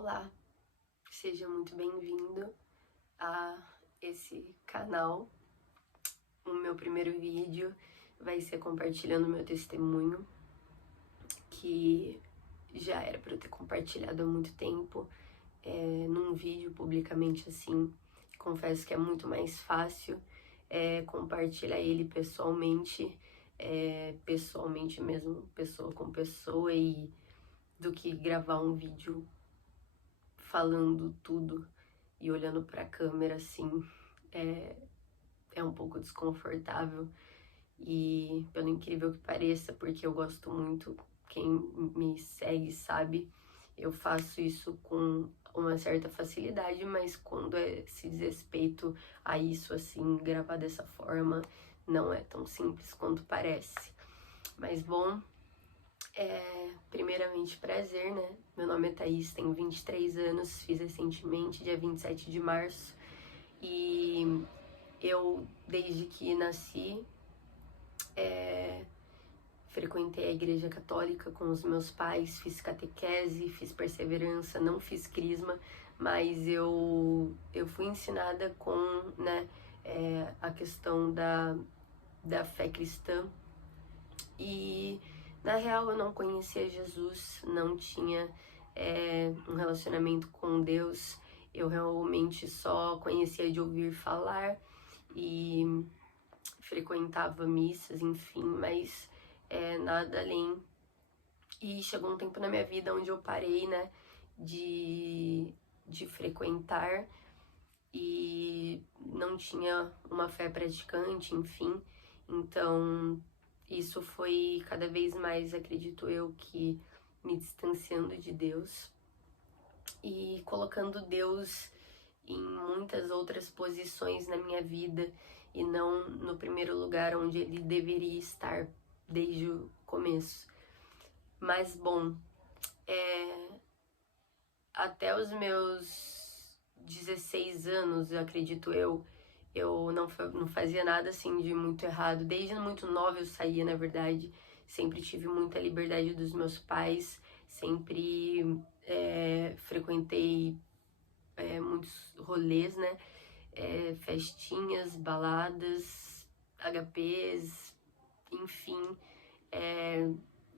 Olá, seja muito bem-vindo a esse canal. O meu primeiro vídeo vai ser compartilhando meu testemunho, que já era para eu ter compartilhado há muito tempo, num vídeo publicamente assim. Confesso que é muito mais fácil compartilhar ele pessoalmente, pessoalmente mesmo, pessoa com pessoa, e do que gravar um vídeo falando tudo e olhando pra câmera assim. É um pouco desconfortável, e pelo incrível que pareça, porque eu gosto muito, quem me segue sabe, eu faço isso com uma certa facilidade, mas quando se diz respeito a isso, assim, gravar dessa forma, não é tão simples quanto parece. Mas bom, primeiramente prazer, né? Meu nome é Thaís, tenho 23 anos, fiz recentemente, dia 27 de março, e eu, desde que nasci, frequentei a igreja católica com os meus pais, fiz catequese, fiz perseverança, não fiz crisma, mas eu fui ensinada com, né, a questão da fé cristã. E na real eu não conhecia Jesus, não tinha um relacionamento com Deus, eu realmente só conhecia de ouvir falar e frequentava missas, enfim, mas nada além. E chegou um tempo na minha vida onde eu parei, né, de frequentar e não tinha uma fé praticante, enfim. Então, isso foi cada vez mais, acredito eu, que me distanciando de Deus e colocando Deus em muitas outras posições na minha vida e não no primeiro lugar onde ele deveria estar desde o começo. Mas bom, até os meus 16 anos, acredito eu não fazia nada assim de muito errado. Desde muito nova eu saía, na verdade. Sempre tive muita liberdade dos meus pais, sempre frequentei muitos rolês, né? Festinhas, baladas, HPs, enfim,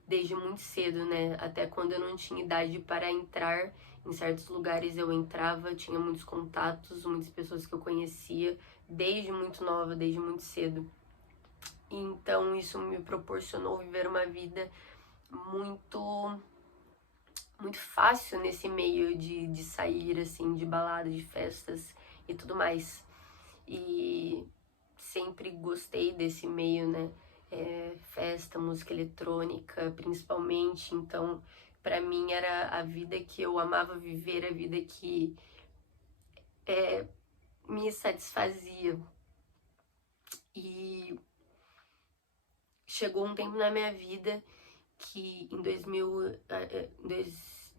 desde muito cedo, né? Até quando eu não tinha idade para entrar em certos lugares, eu entrava, tinha muitos contatos, muitas pessoas que eu conhecia, desde muito nova, desde muito cedo. Então isso me proporcionou viver uma vida muito muito fácil nesse meio de sair, assim, de balada, de festas e tudo mais. E sempre gostei desse meio, né? Festa, música eletrônica, principalmente. Então, pra mim era a vida que eu amava viver, a vida que me satisfazia. E chegou um tempo na minha vida que em 2000,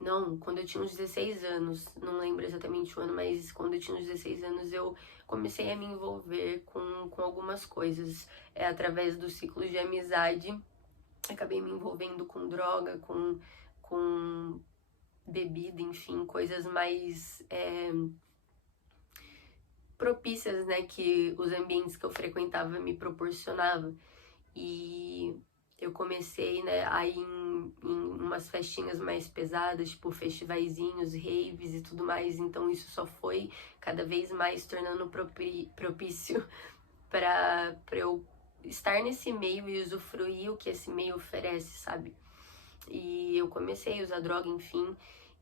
não, quando eu tinha uns 16 anos, não lembro exatamente o ano, mas quando eu tinha uns 16 anos eu comecei a me envolver com algumas coisas, através dos ciclos de amizade. Acabei me envolvendo com droga, com bebida, enfim, coisas mais propícias, né, que os ambientes que eu frequentava me proporcionavam. E eu comecei, né, a ir em umas festinhas mais pesadas, tipo festivaizinhos, raves e tudo mais. Então isso só foi cada vez mais tornando propício para eu estar nesse meio e usufruir o que esse meio oferece, sabe? E eu comecei a usar droga, enfim,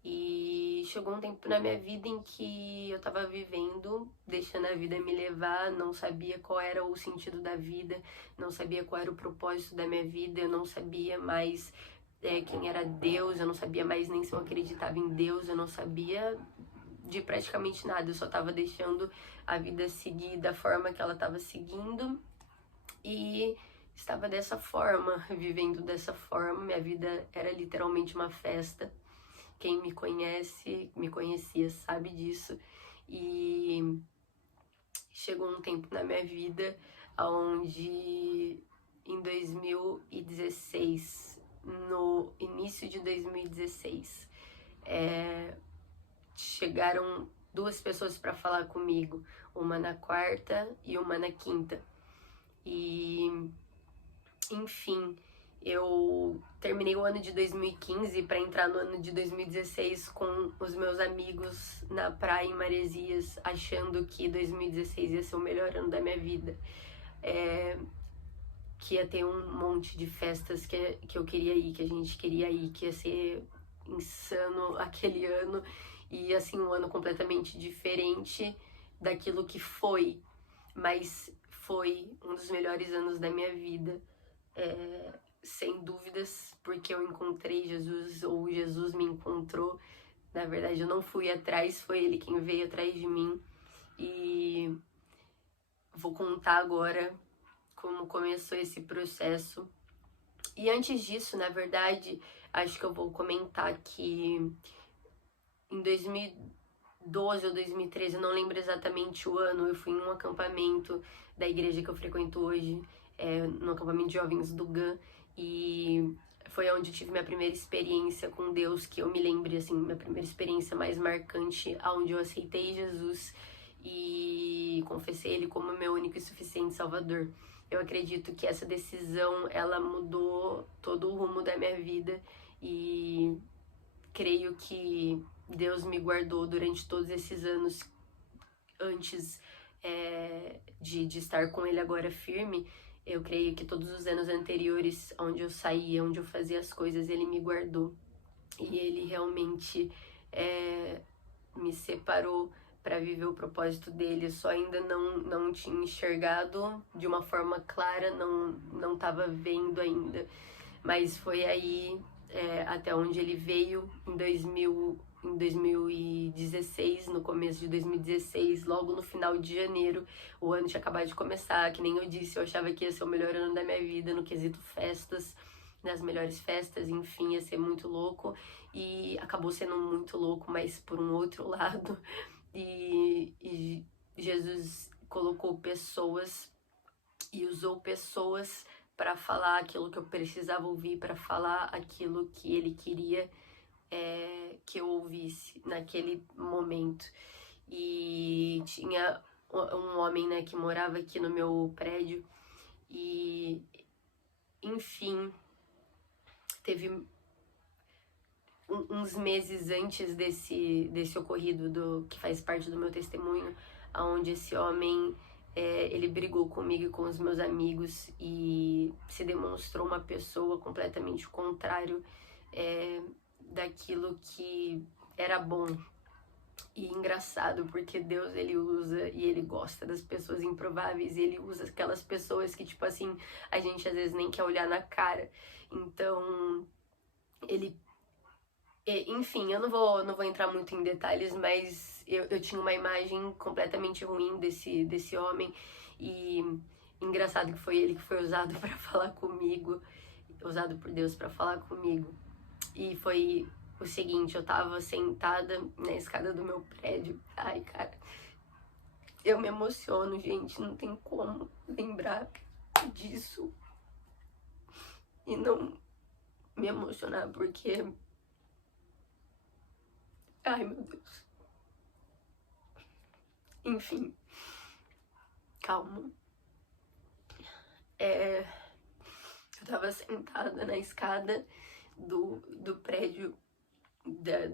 e chegou um tempo na minha vida em que eu tava vivendo, deixando a vida me levar, não sabia qual era o sentido da vida, não sabia qual era o propósito da minha vida, eu não sabia mais quem era Deus, eu não sabia mais nem se eu acreditava em Deus, eu não sabia de praticamente nada, eu só tava deixando a vida seguir da forma que ela tava seguindo e estava dessa forma, vivendo dessa forma. Minha vida era literalmente uma festa. Quem me conhece, me conhecia, sabe disso. E chegou um tempo na minha vida onde em 2016, no início de 2016, chegaram 2 pessoas para falar comigo, uma na quarta e uma na quinta. E, enfim, eu terminei o ano de 2015 para entrar no ano de 2016 com os meus amigos na praia em Maresias, achando que 2016 ia ser o melhor ano da minha vida. Que ia ter um monte de festas que eu queria ir, que a gente queria ir, que ia ser insano aquele ano. E assim, um ano completamente diferente daquilo que foi. Mas foi um dos melhores anos da minha vida. Sem dúvidas, porque eu encontrei Jesus, ou Jesus me encontrou. Na verdade, eu não fui atrás, foi ele quem veio atrás de mim. E vou contar agora como começou esse processo. E antes disso, na verdade, acho que eu vou comentar que em 2012 ou 2013, eu não lembro exatamente o ano, eu fui em um acampamento da igreja que eu frequento hoje, no acampamento de jovens do GAN, e foi onde eu tive minha primeira experiência com Deus, que eu me lembre, assim, minha primeira experiência mais marcante, onde eu aceitei Jesus e confessei Ele como meu único e suficiente Salvador. Eu acredito que essa decisão, ela mudou todo o rumo da minha vida e creio que Deus me guardou durante todos esses anos antes de estar com Ele agora firme. Eu creio que todos os anos anteriores, onde eu saía, onde eu fazia as coisas, Ele me guardou. E Ele realmente me separou para viver o propósito dele. Eu só ainda não tinha enxergado de uma forma clara, não estava vendo ainda. Mas foi aí até onde ele veio em 2016, no começo de 2016, logo no final de janeiro. O ano tinha acabado de começar, que nem eu disse, eu achava que ia ser o melhor ano da minha vida no quesito festas, nas melhores festas, enfim, ia ser muito louco. E acabou sendo muito louco, mas por um outro lado. E Jesus colocou pessoas e usou pessoas para falar aquilo que eu precisava ouvir, para falar aquilo que ele queria que eu ouvisse naquele momento. E tinha um homem, né, que morava aqui no meu prédio e, enfim, teve uns meses antes desse ocorrido que faz parte do meu testemunho, onde esse homem ele brigou comigo e com os meus amigos e se demonstrou uma pessoa completamente contrário daquilo que era bom. E engraçado, porque Deus, ele usa e ele gosta das pessoas improváveis, e ele usa aquelas pessoas que, tipo assim, a gente às vezes nem quer olhar na cara. Então, ele... Enfim, eu não vou entrar muito em detalhes, mas eu tinha uma imagem completamente ruim desse homem, e engraçado que foi ele que foi usado para falar comigo, usado por Deus para falar comigo. E foi o seguinte, eu tava sentada na escada do meu prédio. Ai, cara, eu me emociono, gente, não tem como lembrar disso e não me emocionar, porque... Ai, meu Deus. Enfim, calma. Eu tava sentada na escada do prédio,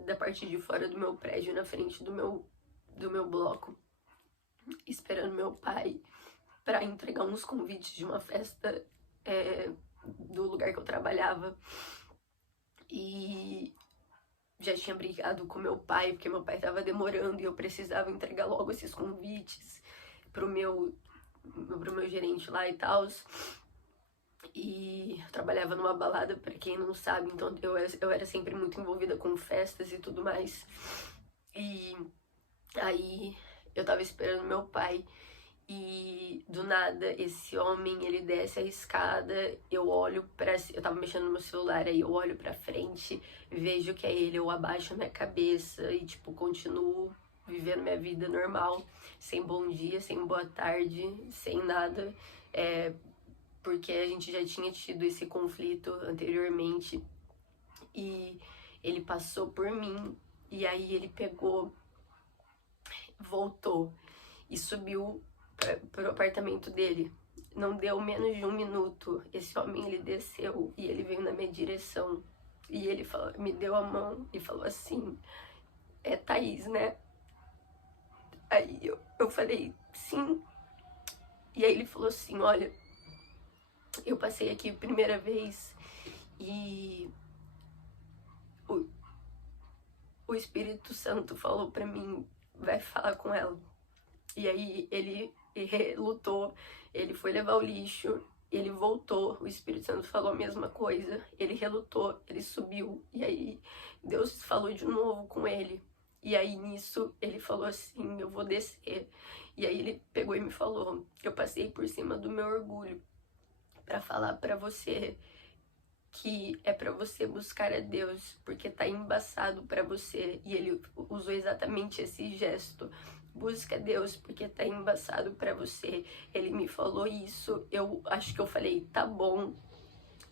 da parte de fora do meu prédio, na frente do meu bloco, esperando meu pai para entregar uns convites de uma festa do lugar que eu trabalhava. E já tinha brigado com meu pai, porque meu pai tava demorando e eu precisava entregar logo esses convites pro meu gerente lá e tal. E eu trabalhava numa balada, pra quem não sabe, então eu era sempre muito envolvida com festas e tudo mais. E aí eu tava esperando meu pai e do nada esse homem, ele desce a escada, eu tava mexendo no meu celular, aí eu olho pra frente, vejo que é ele, eu abaixo a minha cabeça e tipo, continuo vivendo minha vida normal, sem bom dia, sem boa tarde, sem nada, porque a gente já tinha tido esse conflito anteriormente e ele passou por mim E aí ele pegou, voltou e subiu pro apartamento dele. Não deu menos de 1 minuto, esse homem ele desceu e ele veio na minha direção. E ele falou, me deu a mão e falou assim, é Thaís, né? Aí eu falei, sim. E aí ele falou assim, olha, eu passei aqui a primeira vez e o Espírito Santo falou pra mim, vai falar com ela. E aí ele lutou, ele foi levar o lixo, ele voltou, o Espírito Santo falou a mesma coisa, ele relutou, ele subiu, e aí Deus falou de novo com ele. E aí nisso ele falou assim, eu vou descer. E aí ele pegou e me falou, eu passei por cima do meu orgulho pra falar pra você que é pra você buscar a Deus, porque tá embaçado pra você. E ele usou exatamente esse gesto. Busca a Deus, porque tá embaçado pra você. Ele me falou isso, eu acho que eu falei, tá bom.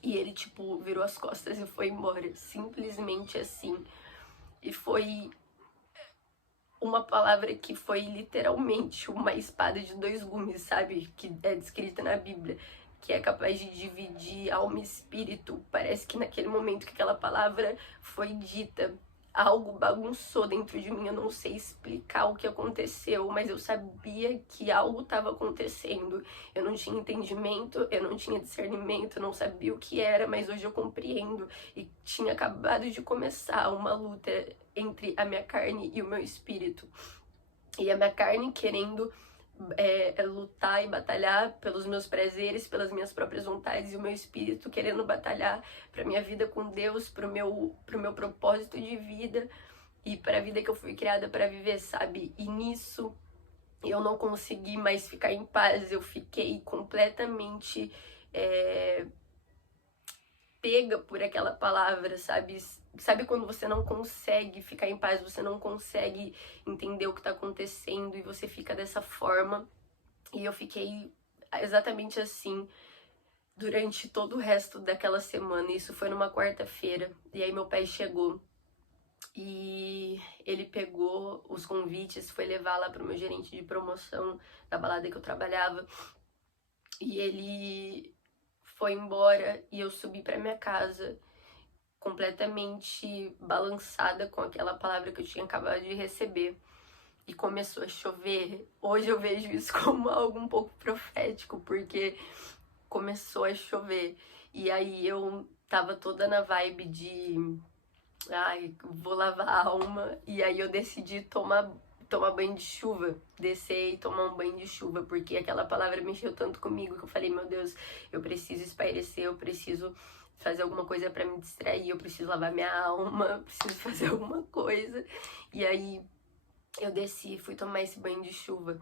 E ele, tipo, virou as costas e foi embora. Simplesmente assim. E foi uma palavra que foi literalmente uma espada de 2 gumes, sabe? Que é descrita na Bíblia, que é capaz de dividir alma e espírito. Parece que naquele momento que aquela palavra foi dita, algo bagunçou dentro de mim. Eu não sei explicar o que aconteceu, mas eu sabia que algo estava acontecendo. Eu não tinha entendimento, eu não tinha discernimento, eu não sabia o que era, mas hoje eu compreendo. E tinha acabado de começar uma luta entre a minha carne e o meu espírito. E a minha carne querendo lutar e batalhar pelos meus prazeres, pelas minhas próprias vontades, e o meu espírito querendo batalhar para minha vida com Deus, pro meu propósito de vida e para a vida que eu fui criada para viver, sabe? E nisso eu não consegui mais ficar em paz, eu fiquei completamente pega por aquela palavra, sabe? Sabe quando você não consegue ficar em paz, você não consegue entender o que tá acontecendo e você fica dessa forma. E eu fiquei exatamente assim durante todo o resto daquela semana. Isso foi numa quarta-feira. E aí meu pai chegou e ele pegou os convites, foi levar lá pro meu gerente de promoção da balada que eu trabalhava. E ele foi embora e eu subi pra minha casa completamente balançada com aquela palavra que eu tinha acabado de receber. E começou a chover. Hoje eu vejo isso como algo um pouco profético, porque começou a chover. E aí eu tava toda na vibe de ai, vou lavar a alma. E aí eu decidi tomar banho de chuva, descer e tomar um banho de chuva, porque aquela palavra mexeu tanto comigo que eu falei, meu Deus, eu preciso espairecer, eu preciso fazer alguma coisa pra me distrair, eu preciso lavar minha alma, eu preciso fazer alguma coisa. E aí eu desci, fui tomar esse banho de chuva.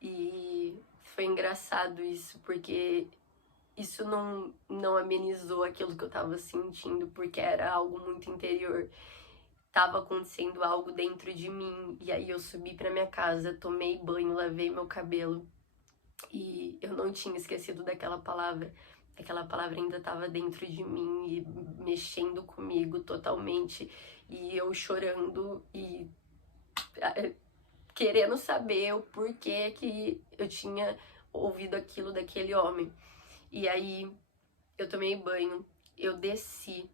E foi engraçado isso, porque isso não amenizou aquilo que eu tava sentindo, porque era algo muito interior. Tava acontecendo algo dentro de mim. E aí eu subi pra minha casa, tomei banho, lavei meu cabelo. E eu não tinha esquecido daquela palavra. Aquela palavra ainda tava dentro de mim e mexendo comigo totalmente. E eu chorando e querendo saber o porquê que eu tinha ouvido aquilo daquele homem. E aí eu tomei banho, eu desci.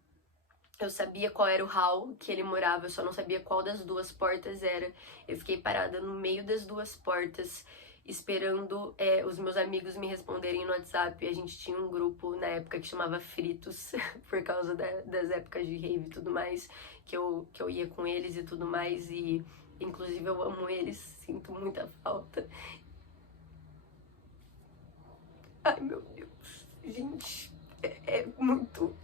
Eu sabia qual era o hall que ele morava, eu só não sabia qual das duas portas era. Eu fiquei parada no meio das duas portas, esperando os meus amigos me responderem no WhatsApp. A gente tinha um grupo na época que chamava Fritos, por causa das épocas de rave e tudo mais, que eu ia com eles e tudo mais. E inclusive eu amo eles, sinto muita falta. Ai meu Deus, gente, é muito.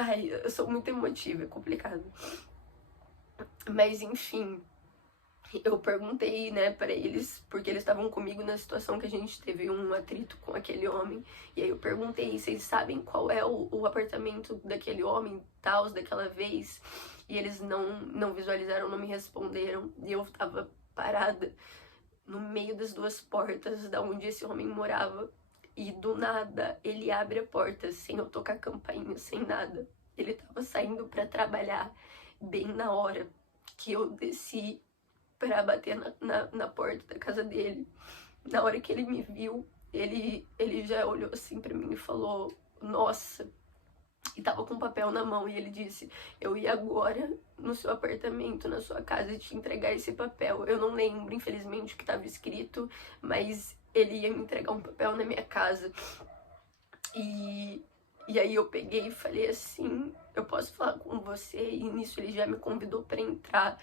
Ai, eu sou muito emotiva, é complicado. Mas enfim, eu perguntei, né, pra eles, porque eles estavam comigo na situação que a gente teve um atrito com aquele homem. E aí eu perguntei, vocês sabem qual é o apartamento daquele homem, tal, daquela vez? E eles não visualizaram, não me responderam. E eu tava parada no meio das duas portas da onde esse homem morava. E do nada, ele abre a porta, sem eu tocar campainha, sem nada. Ele tava saindo pra trabalhar, bem na hora. que eu desci pra bater na porta da casa dele. Na hora que ele me viu, ele já olhou assim pra mim e falou, nossa, e tava com um papel na mão, e ele disse, eu ia agora no seu apartamento, na sua casa, te entregar esse papel. Eu não lembro, infelizmente, o que tava escrito, mas ele ia me entregar um papel na minha casa. E aí eu peguei e falei assim, eu posso falar com você? E nisso ele já me convidou pra entrar.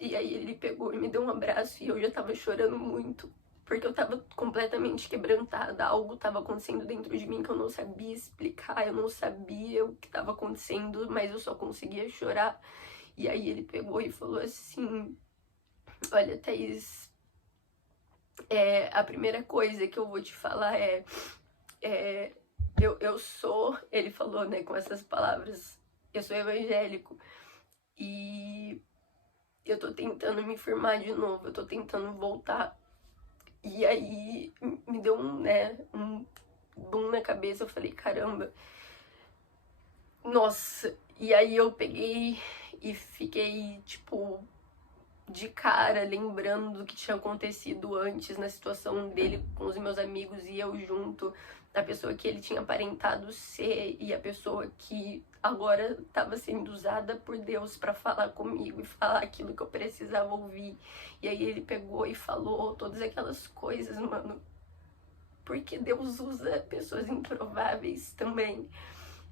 E aí ele pegou e me deu um abraço, e eu já tava chorando muito, porque eu tava completamente quebrantada. Algo tava acontecendo dentro de mim que eu não sabia explicar, eu não sabia o que tava acontecendo, mas eu só conseguia chorar. E aí ele pegou e falou assim, olha, Thaís, a primeira coisa que eu vou te falar eu sou, ele falou, né, com essas palavras, eu sou evangélico, e eu tô tentando me firmar de novo, eu tô tentando voltar. E aí me deu um boom na cabeça, eu falei, caramba, nossa. E aí eu peguei e fiquei, tipo, de cara, lembrando do que tinha acontecido antes na situação dele com os meus amigos e eu junto, da pessoa que ele tinha aparentado ser e a pessoa que agora estava sendo usada por Deus para falar comigo e falar aquilo que eu precisava ouvir. E aí ele pegou e falou todas aquelas coisas, mano, porque Deus usa pessoas improváveis também.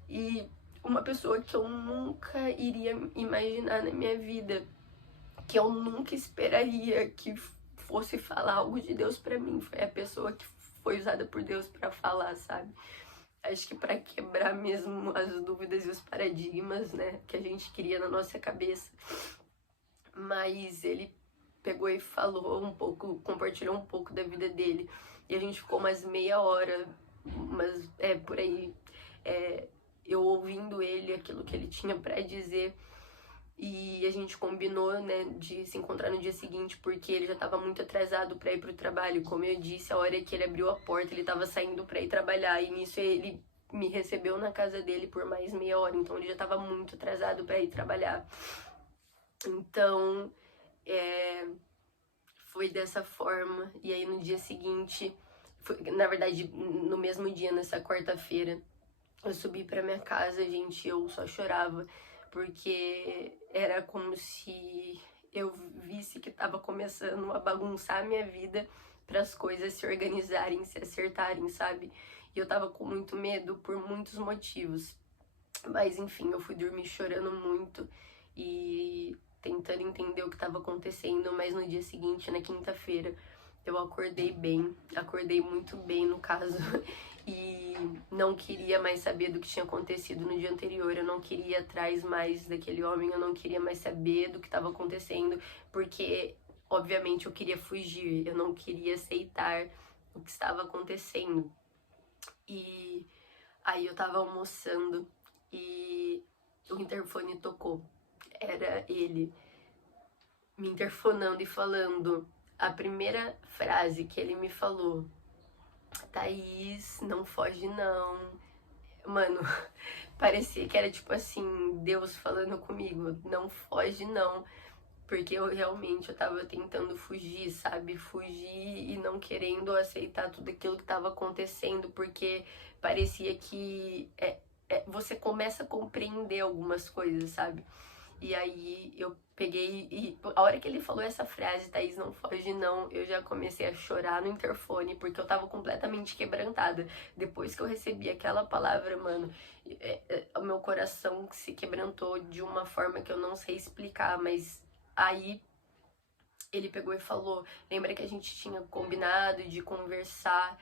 E uma pessoa que eu nunca iria imaginar na minha vida, que eu nunca esperaria que fosse falar algo de Deus pra mim, foi a pessoa que foi usada por Deus pra falar, sabe? Acho que pra quebrar mesmo as dúvidas e os paradigmas, né, que a gente cria na nossa cabeça. Mas ele pegou e falou um pouco, compartilhou um pouco da vida dele. E a gente ficou umas meia hora, mas por aí, eu ouvindo ele, aquilo que ele tinha pra dizer. E a gente combinou, né, de se encontrar no dia seguinte, porque ele já tava muito atrasado pra ir pro trabalho. Como eu disse, a hora que ele abriu a porta, ele tava saindo pra ir trabalhar. E nisso ele me recebeu na casa dele por mais meia hora. Então ele já tava muito atrasado pra ir trabalhar. Então, foi dessa forma. E aí no dia seguinte, na verdade, no mesmo dia, nessa quarta-feira, eu subi pra minha casa, gente, eu só chorava, porque era como se eu visse que tava começando a bagunçar a minha vida para as coisas se organizarem, se acertarem, sabe? E eu tava com muito medo por muitos motivos. Mas enfim, eu fui dormir chorando muito e tentando entender o que estava acontecendo, mas no dia seguinte, na quinta-feira, eu acordei muito bem no caso, e não queria mais saber do que tinha acontecido no dia anterior, eu não queria ir atrás mais daquele homem, eu não queria mais saber do que estava acontecendo, porque obviamente eu queria fugir, eu não queria aceitar o que estava acontecendo. E aí eu tava almoçando e o interfone tocou. Era ele me interfonando e falando a primeira frase que ele me falou: Thaís, não foge não. Mano, parecia que era tipo assim, Deus falando comigo, não foge não. Porque eu tava tentando fugir, sabe? Fugir e não querendo aceitar tudo aquilo que tava acontecendo, porque parecia que você começa a compreender algumas coisas, sabe? E aí eu peguei e a hora que ele falou essa frase, Thaís, não foge não, eu já comecei a chorar no interfone, porque eu tava completamente quebrantada. Depois que eu recebi aquela palavra, mano, o meu coração se quebrantou de uma forma que eu não sei explicar, mas aí ele pegou e falou, lembra que a gente tinha combinado de conversar,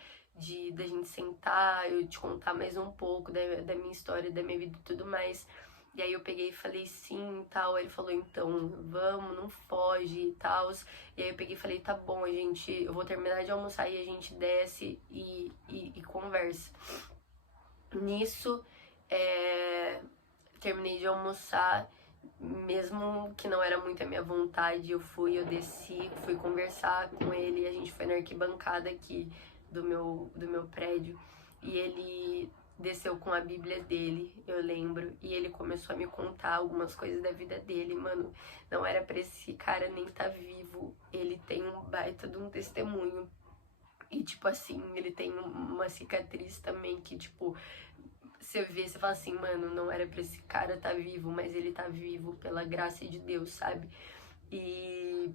da gente sentar, eu te contar mais um pouco da minha história, da minha vida e tudo mais. E aí eu peguei e falei sim e tal. Aí ele falou, então, vamos, não foge e tal. E aí eu peguei e falei, tá bom, eu vou terminar de almoçar e a gente desce e conversa. Nisso, terminei de almoçar, mesmo que não era muito a minha vontade, eu desci, fui conversar com ele, a gente foi na arquibancada aqui do meu prédio, e ele desceu com a Bíblia dele, eu lembro, e ele começou a me contar algumas coisas da vida dele, mano. Não era pra esse cara nem tá vivo, ele tem um baita de um testemunho. E, tipo assim, ele tem uma cicatriz também que, tipo, você vê, você fala assim, mano, não era pra esse cara tá vivo, mas ele tá vivo pela graça de Deus, sabe? E,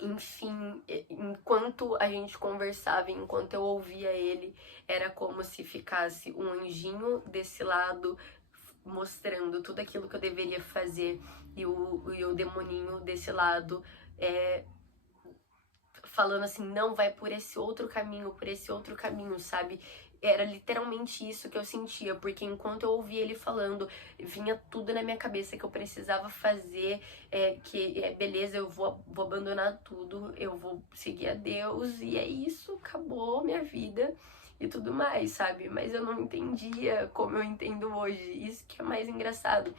enfim, enquanto a gente conversava, enquanto eu ouvia ele, era como se ficasse um anjinho desse lado mostrando tudo aquilo que eu deveria fazer e o demoninho desse lado falando assim, não, vai por esse outro caminho, sabe? Era literalmente isso que eu sentia, porque enquanto eu ouvia ele falando, vinha tudo na minha cabeça que eu precisava fazer, beleza, eu vou abandonar tudo, eu vou seguir a Deus, e é isso, acabou minha vida e tudo mais, sabe? Mas eu não entendia como eu entendo hoje, isso que é mais engraçado.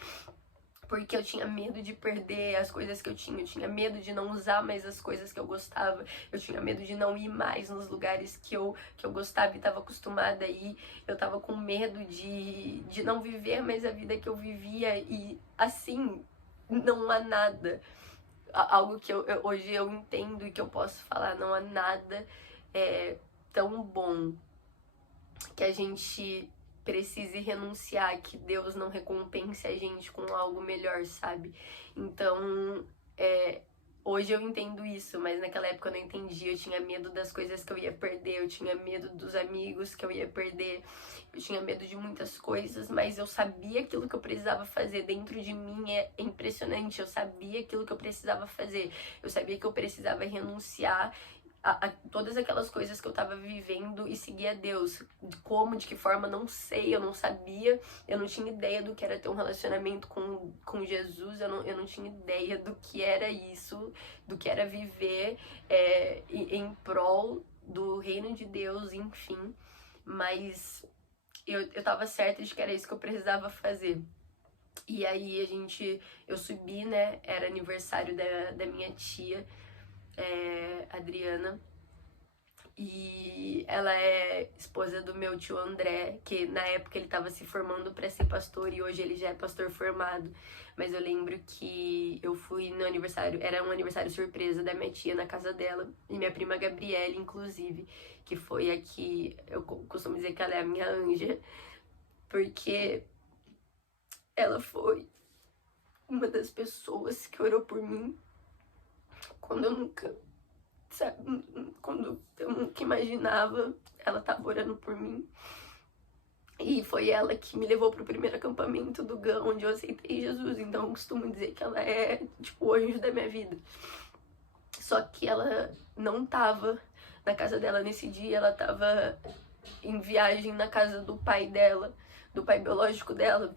Porque eu tinha medo de perder as coisas que eu tinha medo de não usar mais as coisas que eu gostava, eu tinha medo de não ir mais nos lugares que eu gostava e estava acostumada a ir, eu tava com medo de não viver mais a vida que eu vivia e assim, não há nada, algo que hoje eu entendo e que eu posso falar, não há nada tão bom que a gente precise renunciar, que Deus não recompense a gente com algo melhor, sabe? Então, hoje eu entendo isso, mas naquela época eu não entendia, eu tinha medo das coisas que eu ia perder, eu tinha medo dos amigos que eu ia perder, eu tinha medo de muitas coisas, mas eu sabia aquilo que eu precisava fazer, dentro de mim é impressionante, eu sabia aquilo que eu precisava fazer, eu sabia que eu precisava renunciar a todas aquelas coisas que eu tava vivendo e seguir a Deus. Como, de que forma, não sei, eu não sabia, eu não tinha ideia do que era ter um relacionamento com Jesus, eu não tinha ideia do que era isso, do que era viver em prol do reino de Deus, enfim. Mas eu tava certa de que era isso que eu precisava fazer. E aí eu subi, né, era aniversário da minha tia, Adriana, e ela é esposa do meu tio André, que na época ele estava se formando para ser pastor e hoje ele já é pastor formado. Mas eu lembro que eu fui no aniversário, era um aniversário surpresa da minha tia na casa dela, e minha prima Gabriele, inclusive, que foi aqui, eu costumo dizer que ela é a minha anja, porque ela foi uma das pessoas que orou por mim quando eu nunca, sabe, quando eu nunca imaginava, ela tava orando por mim. E foi ela que me levou pro primeiro acampamento do GAM, onde eu aceitei Jesus. Então eu costumo dizer que ela é, tipo, o anjo da minha vida. Só que ela não tava na casa dela nesse dia, ela tava em viagem na casa do pai dela, do pai biológico dela.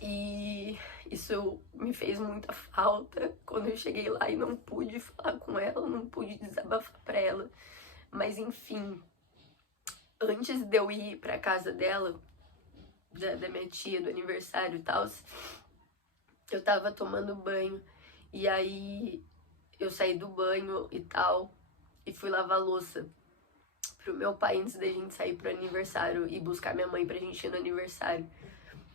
E isso me fez muita falta quando eu cheguei lá e não pude falar com ela, não pude desabafar pra ela. Mas enfim, antes de eu ir pra casa dela, da minha tia, do aniversário e tal, eu tava tomando banho. E aí eu saí do banho e tal, e fui lavar louça pro meu pai antes da gente sair pro aniversário e buscar minha mãe pra gente ir no aniversário.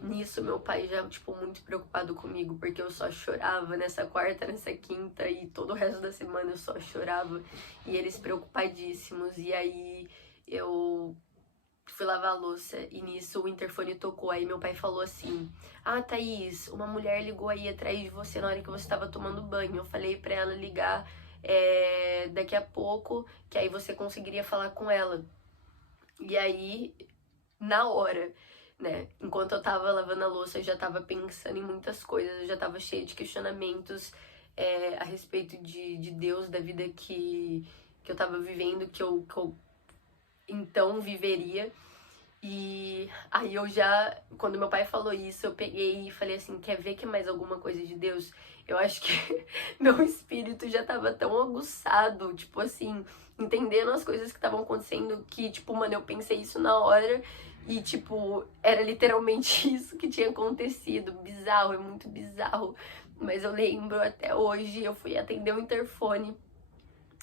Nisso, meu pai já, tipo, muito preocupado comigo, porque eu só chorava nessa quarta, nessa quinta e todo o resto da semana eu só chorava. E eles preocupadíssimos. E aí eu fui lavar a louça e nisso o interfone tocou. Aí meu pai falou assim: ah, Thaís, uma mulher ligou aí atrás de você na hora que você estava tomando banho. Eu falei pra ela ligar daqui a pouco, que aí você conseguiria falar com ela. E aí, na hora, né, enquanto eu tava lavando a louça, eu já tava pensando em muitas coisas, eu já tava cheia de questionamentos a respeito de Deus, da vida que eu tava vivendo, que eu então viveria. E aí eu já, quando meu pai falou isso, eu peguei e falei assim, quer ver que é mais alguma coisa de Deus? Eu acho que meu espírito já tava tão aguçado, tipo assim, entendendo as coisas que estavam acontecendo, que, tipo, mano, eu pensei isso na hora e, tipo, era literalmente isso que tinha acontecido. Bizarro, é muito bizarro. Mas eu lembro até hoje, eu fui atender o interfone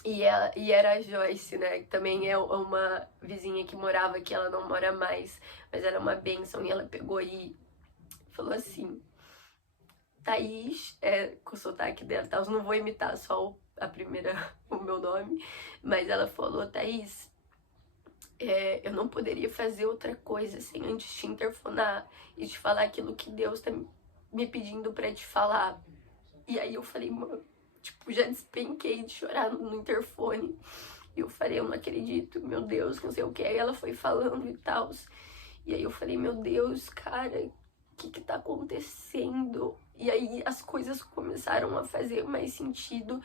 E era a Joyce, né? Que também é uma vizinha que morava aqui, ela não mora mais, mas era uma bênção. E ela pegou e falou assim: Thaís, com o sotaque dela, tá? Eu não vou imitar só a primeira, o meu nome, mas ela falou: Thaís, eu não poderia fazer outra coisa sem antes te interfonar e te falar aquilo que Deus tá me pedindo pra te falar. E aí eu falei, mano, tipo, já despenquei de chorar no interfone. E eu falei, eu não acredito, meu Deus, não sei o que. Aí ela foi falando e tal. E aí eu falei, meu Deus, cara, o que tá acontecendo? E aí as coisas começaram a fazer mais sentido.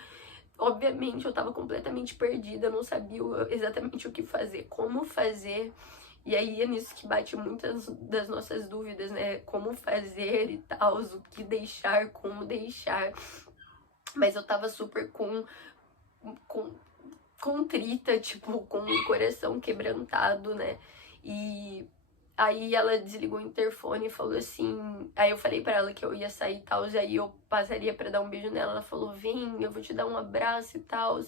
Obviamente eu tava completamente perdida, não sabia exatamente o que fazer, como fazer. E aí é nisso que bate muitas das nossas dúvidas, né? Como fazer e tal, o que deixar, como deixar. Mas eu tava super com contrita, tipo, com o coração quebrantado, né? E aí ela desligou o interfone e falou assim. Aí eu falei pra ela que eu ia sair e tal, e aí eu passaria pra dar um beijo nela. Ela falou: vem, eu vou te dar um abraço e tal.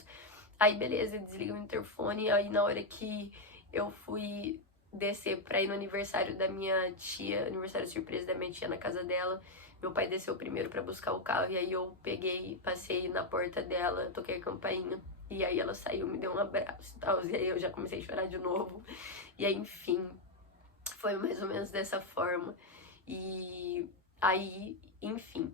Aí beleza, desliga o interfone. Aí na hora que eu fui descer pra ir no aniversário da minha tia, aniversário surpresa da minha tia na casa dela, meu pai desceu primeiro pra buscar o carro. E aí eu peguei, passei na porta dela, toquei a campainha. E aí ela saiu, me deu um abraço e tal. E aí eu já comecei a chorar de novo. E aí, enfim, foi mais ou menos dessa forma. E aí, enfim,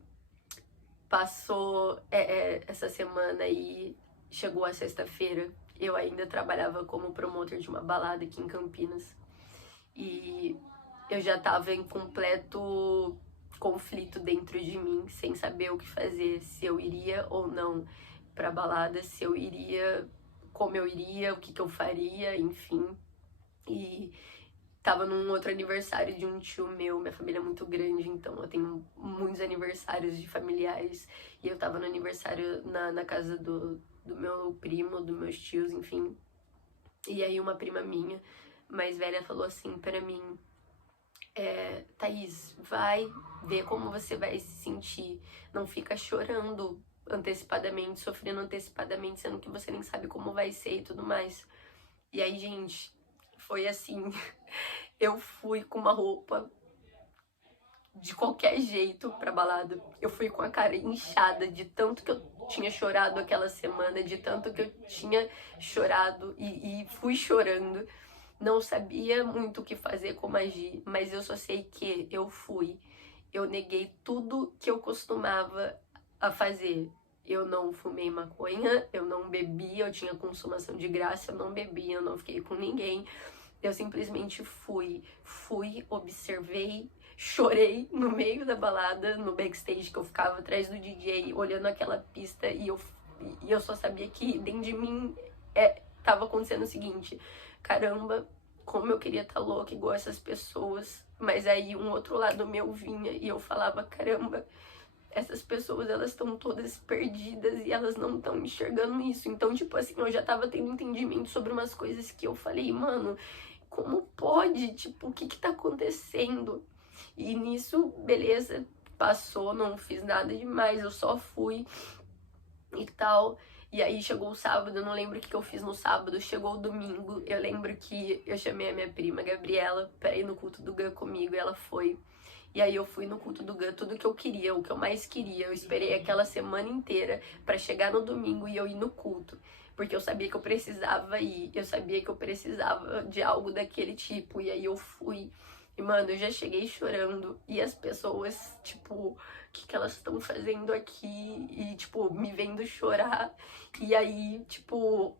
passou essa semana e chegou a sexta-feira. Eu ainda trabalhava como promotor de uma balada aqui em Campinas. E eu já tava em completo conflito dentro de mim, sem saber o que fazer, se eu iria ou não pra balada, se eu iria, como eu iria, o que eu faria, enfim. E tava num outro aniversário de um tio meu, minha família é muito grande, então eu tenho muitos aniversários de familiares. E eu tava no aniversário na casa do meu primo, dos meus tios, enfim. E aí uma prima minha, mais velha, falou assim pra mim: Thaís, vai ver como você vai se sentir. Não fica chorando antecipadamente, sofrendo antecipadamente, sendo que você nem sabe como vai ser e tudo mais. E aí, gente, foi assim. Eu fui com uma roupa de qualquer jeito pra balada. Eu fui com a cara inchada de tanto que eu tinha chorado aquela semana, de tanto que eu tinha chorado e fui chorando. Não sabia muito o que fazer, como agir, mas eu só sei que eu fui. Eu neguei tudo que eu costumava a fazer. Eu não fumei maconha, eu não bebi, eu tinha consumação de graça, eu não bebi, eu não fiquei com ninguém. Eu simplesmente fui, observei, chorei no meio da balada, no backstage que eu ficava atrás do DJ, olhando aquela pista e eu só sabia que dentro de mim tava acontecendo o seguinte: caramba, como eu queria estar louca igual essas pessoas. Mas aí um outro lado meu vinha e eu falava: caramba, essas pessoas, elas estão todas perdidas e elas não estão enxergando isso. Então, tipo assim, eu já tava tendo entendimento sobre umas coisas que eu falei, mano, como pode? Tipo, o que que tá acontecendo? E nisso, beleza, passou, não fiz nada demais, eu só fui e tal. E aí chegou o sábado, eu não lembro o que eu fiz no sábado, chegou o domingo, eu lembro que eu chamei a minha prima, Gabriela, pra ir no culto do GAN comigo, e ela foi. E aí eu fui no culto do GAN, tudo que eu queria, o que eu mais queria. Eu esperei aquela semana inteira pra chegar no domingo e eu ir no culto. Porque eu sabia que eu precisava ir, eu sabia que eu precisava de algo daquele tipo. E aí eu fui. E, mano, eu já cheguei chorando. E as pessoas, tipo, o que que elas estão fazendo aqui? E, tipo, me vendo chorar. E aí, tipo,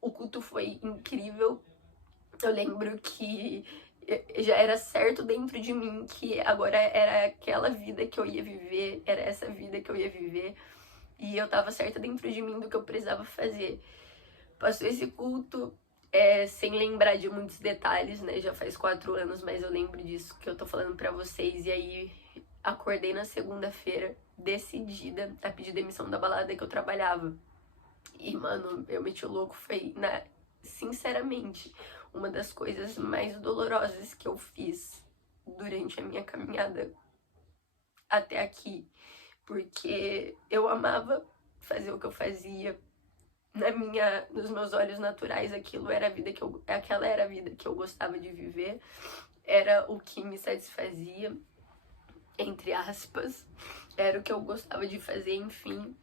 o culto foi incrível. Eu lembro que já era certo dentro de mim que agora era aquela vida que eu ia viver, era essa vida que eu ia viver. E eu tava certa dentro de mim do que eu precisava fazer. Passou esse culto, sem lembrar de muitos detalhes, né? Já faz 4 anos, mas eu lembro disso que eu tô falando pra vocês. E aí acordei na segunda-feira, decidida a pedir demissão da balada que eu trabalhava. E, mano, eu meti o louco, foi, sinceramente, uma das coisas mais dolorosas que eu fiz durante a minha caminhada até aqui. Porque eu amava fazer o que eu fazia, nos meus olhos naturais, aquela era a vida que eu gostava de viver, era o que me satisfazia, entre aspas, era o que eu gostava de fazer, enfim.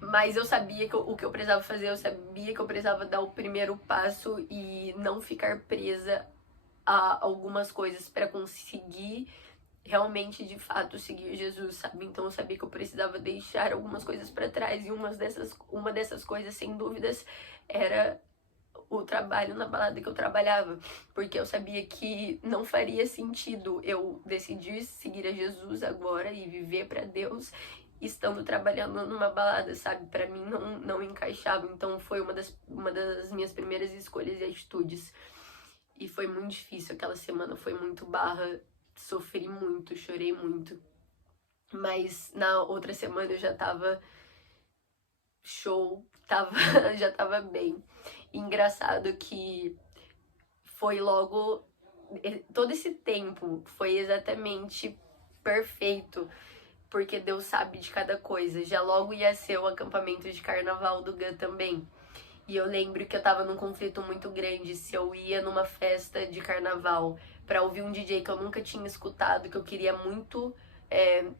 Mas eu sabia o que eu precisava fazer, eu sabia que eu precisava dar o primeiro passo e não ficar presa a algumas coisas para conseguir realmente, de fato, seguir Jesus, sabe? Então eu sabia que eu precisava deixar algumas coisas para trás e uma dessas coisas, sem dúvidas, era o trabalho na balada que eu trabalhava, porque eu sabia que não faria sentido eu decidir seguir a Jesus agora e viver para Deus estando trabalhando numa balada, sabe? Para mim não encaixava, então foi uma das minhas primeiras escolhas e atitudes. E foi muito difícil, aquela semana foi muito barra, sofri muito, chorei muito. Mas na outra semana eu já tava show, já tava bem. E engraçado que foi logo, todo esse tempo foi exatamente perfeito, porque Deus sabe de cada coisa. Já logo ia ser o acampamento de carnaval do GAN também. E eu lembro que eu tava num conflito muito grande se eu ia numa festa de carnaval pra ouvir um DJ que eu nunca tinha escutado, que eu queria muito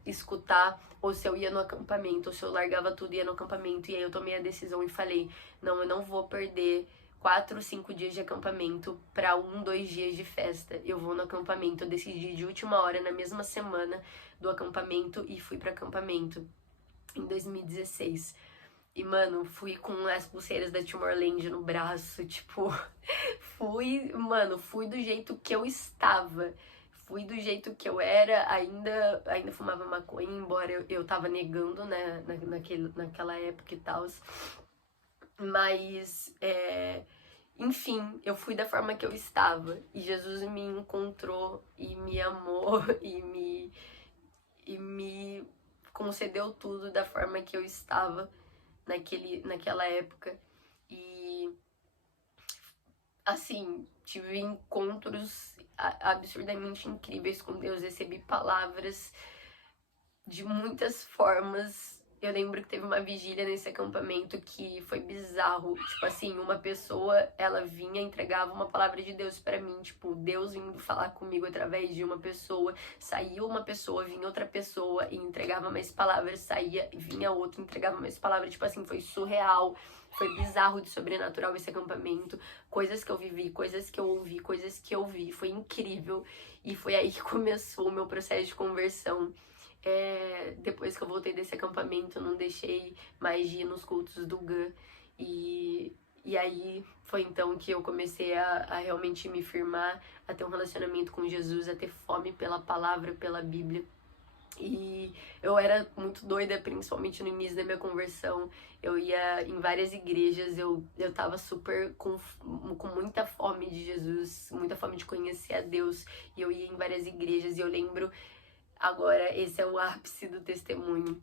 escutar, ou se eu ia no acampamento, ou se eu largava tudo e ia no acampamento. E aí eu tomei a decisão e falei, não, eu não vou perder 4, 5 dias de acampamento pra 1, 2 dias de festa. Eu vou no acampamento. Eu decidi de última hora, na mesma semana do acampamento, e fui pra acampamento em 2016. E, mano, fui com as pulseiras da Tomorrowland no braço, tipo, fui do jeito que eu estava. Fui do jeito que eu era, ainda fumava maconha, embora eu tava negando, né, naquela época e tal. Mas, enfim, eu fui da forma que eu estava. E Jesus me encontrou e me amou e me concedeu tudo da forma que eu estava naquela época. E, assim, tive encontros absurdamente incríveis com Deus, recebi palavras de muitas formas. Eu lembro que teve uma vigília nesse acampamento que foi bizarro. Tipo assim, uma pessoa, ela vinha, entregava uma palavra de Deus pra mim. Tipo, Deus vindo falar comigo através de uma pessoa. Saía uma pessoa, vinha outra pessoa e entregava mais palavras. Saía, vinha outra, entregava mais palavras. Tipo assim, foi surreal. Foi bizarro de sobrenatural esse acampamento. Coisas que eu vivi, coisas que eu ouvi, coisas que eu vi. Foi incrível. E foi aí que começou o meu processo de conversão. Depois que eu voltei desse acampamento, eu não deixei mais de ir nos cultos do GAN. E aí foi então que eu comecei a realmente me firmar, a ter um relacionamento com Jesus, a ter fome pela palavra, pela Bíblia. E eu era muito doida, principalmente no início da minha conversão. Eu ia em várias igrejas, eu tava super com muita fome de Jesus, muita fome de conhecer a Deus. E eu ia em várias igrejas e eu lembro, agora esse é o ápice do testemunho.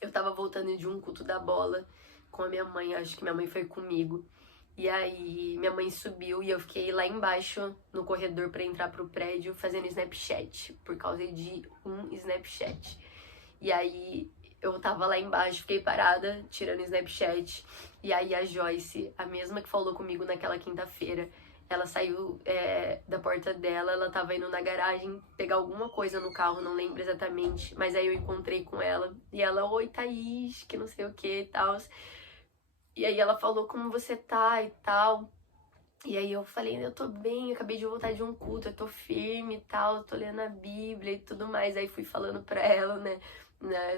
Eu tava voltando de um culto da bola com a minha mãe, acho que minha mãe foi comigo. E aí minha mãe subiu e eu fiquei lá embaixo no corredor pra entrar pro prédio fazendo Snapchat, por causa de um Snapchat. E aí eu tava lá embaixo, fiquei parada, tirando Snapchat. E aí a Joyce, a mesma que falou comigo naquela quinta-feira, ela saiu da porta dela, ela tava indo na garagem pegar alguma coisa no carro, não lembro exatamente. Mas aí eu encontrei com ela e ela, oi Thaís, que não sei o que e tal. E aí ela falou como você tá e tal. E aí eu falei, eu tô bem, eu acabei de voltar de um culto, eu tô firme e tal, tô lendo a Bíblia e tudo mais. Aí fui falando pra ela, né,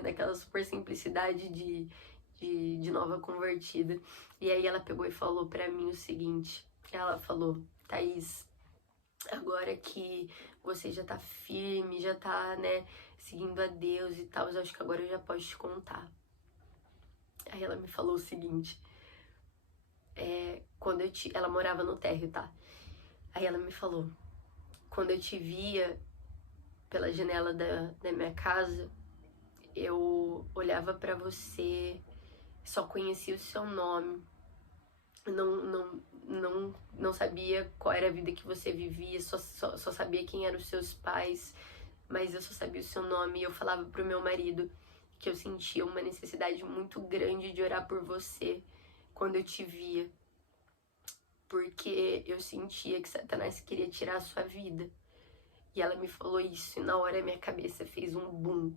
naquela super simplicidade de nova convertida. E aí ela pegou e falou pra mim o seguinte, ela falou, Thaís, agora que você já tá firme, já tá, né, seguindo a Deus e tal, eu acho que agora eu já posso te contar. Aí ela me falou o seguinte, ela morava no térreo, tá? Aí ela me falou, quando eu te via pela janela da minha casa, eu olhava pra você, só conhecia o seu nome, não sabia qual era a vida que você vivia, só sabia quem eram os seus pais, mas eu só sabia o seu nome. E eu falava pro meu marido que eu sentia uma necessidade muito grande de orar por você quando eu te via. Porque eu sentia que Satanás queria tirar a sua vida. E ela me falou isso, e na hora minha cabeça fez um boom.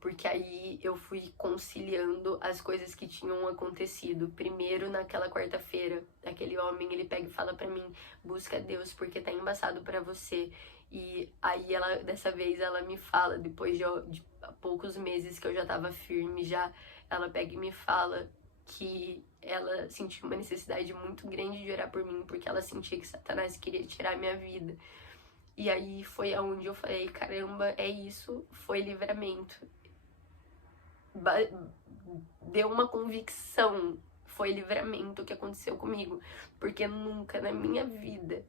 Porque aí eu fui conciliando as coisas que tinham acontecido. Primeiro, naquela quarta-feira, aquele homem, ele pega e fala pra mim: busca Deus, porque tá embaçado pra você. E aí ela, dessa vez, ela me fala, depois de poucos meses que eu já tava firme já, ela pega e me fala que ela sentiu uma necessidade muito grande de orar por mim, porque ela sentia que Satanás queria tirar a minha vida. E aí foi aonde eu falei: caramba, é isso, foi livramento. Deu uma convicção, foi livramento que aconteceu comigo, porque nunca na minha vida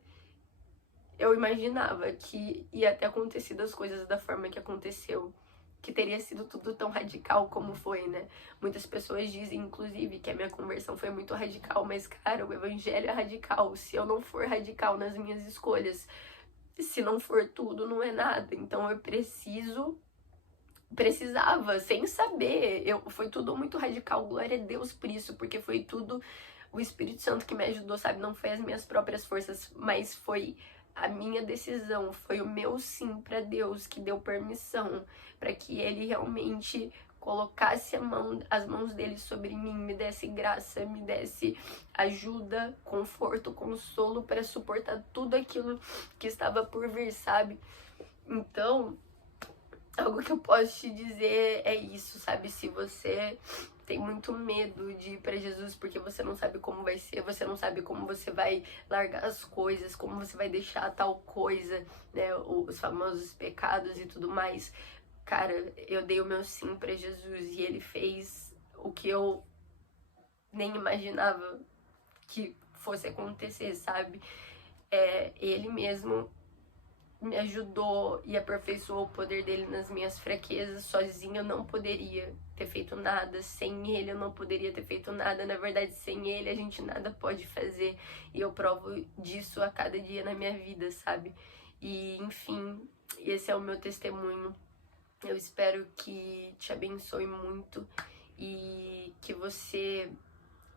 eu imaginava que ia ter acontecido as coisas da forma que aconteceu, que teria sido tudo tão radical como foi, né? Muitas pessoas dizem, inclusive, que a minha conversão foi muito radical, mas, cara, o evangelho é radical. Se eu não for radical nas minhas escolhas, se não for tudo, não é nada. Então eu precisava, sem saber. Foi tudo muito radical, glória a Deus por isso, porque foi tudo o Espírito Santo que me ajudou, sabe? Não foi as minhas próprias forças, mas foi a minha decisão, foi o meu sim para Deus que deu permissão para que Ele realmente colocasse as mãos dele sobre mim, me desse graça, me desse ajuda, conforto, consolo para suportar tudo aquilo que estava por vir, sabe? Então, algo que eu posso te dizer é isso, sabe? Se você tem muito medo de ir pra Jesus porque você não sabe como vai ser, você não sabe como você vai largar as coisas, como você vai deixar tal coisa, né? Os famosos pecados e tudo mais. Cara, eu dei o meu sim pra Jesus e Ele fez o que eu nem imaginava que fosse acontecer, sabe? Ele mesmo me ajudou e aperfeiçoou o poder dele nas minhas fraquezas. Sozinho eu não poderia ter feito nada, sem ele eu não poderia ter feito nada. Na verdade, sem ele a gente nada pode fazer, e eu provo disso a cada dia na minha vida, sabe? E enfim, esse é o meu testemunho. Eu espero que te abençoe muito e que você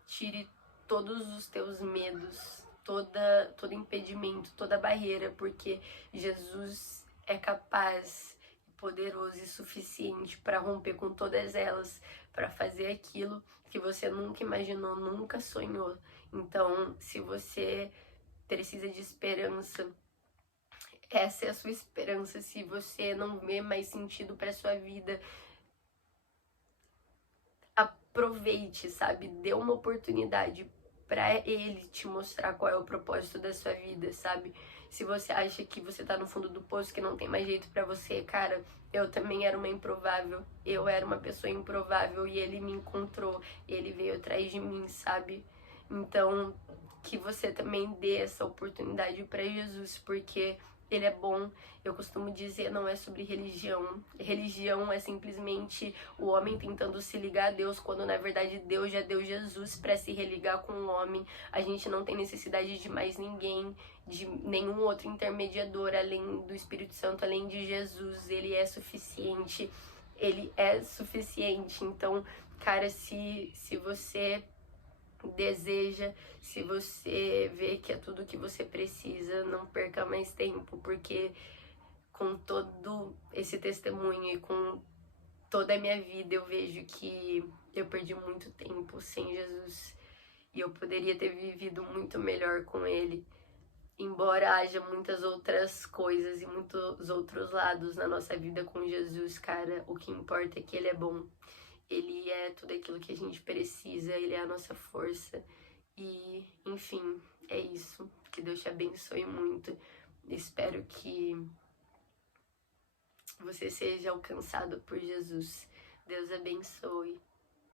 tire todos os teus medos, todo impedimento, toda barreira, porque Jesus é capaz, poderoso e suficiente para romper com todas elas, para fazer aquilo que você nunca imaginou, nunca sonhou. Então, se você precisa de esperança, essa é a sua esperança. Se você não vê mais sentido para sua vida, aproveite, sabe? Dê uma oportunidade pra ele te mostrar qual é o propósito da sua vida, sabe? Se você acha que você tá no fundo do poço, que não tem mais jeito pra você, cara, eu também era uma improvável. Eu era uma pessoa improvável e ele me encontrou, ele veio atrás de mim, sabe? Então, que você também dê essa oportunidade pra Jesus, porque ele é bom. Eu costumo dizer, não é sobre religião. Religião é simplesmente o homem tentando se ligar a Deus, quando na verdade Deus já deu Jesus para se religar com o homem. A gente não tem necessidade de mais ninguém, de nenhum outro intermediador além do Espírito Santo, além de Jesus. Ele é suficiente. Ele é suficiente. Então, cara, se você deseja, se você vê que é tudo que você precisa, não perca mais tempo, porque com todo esse testemunho e com toda a minha vida eu vejo que eu perdi muito tempo sem Jesus e eu poderia ter vivido muito melhor com ele. Embora haja muitas outras coisas e muitos outros lados na nossa vida com Jesus, cara, o que importa é que ele é bom. Ele é tudo aquilo que a gente precisa, ele é a nossa força. E, enfim, é isso. Que Deus te abençoe muito. Espero que você seja alcançado por Jesus. Deus abençoe.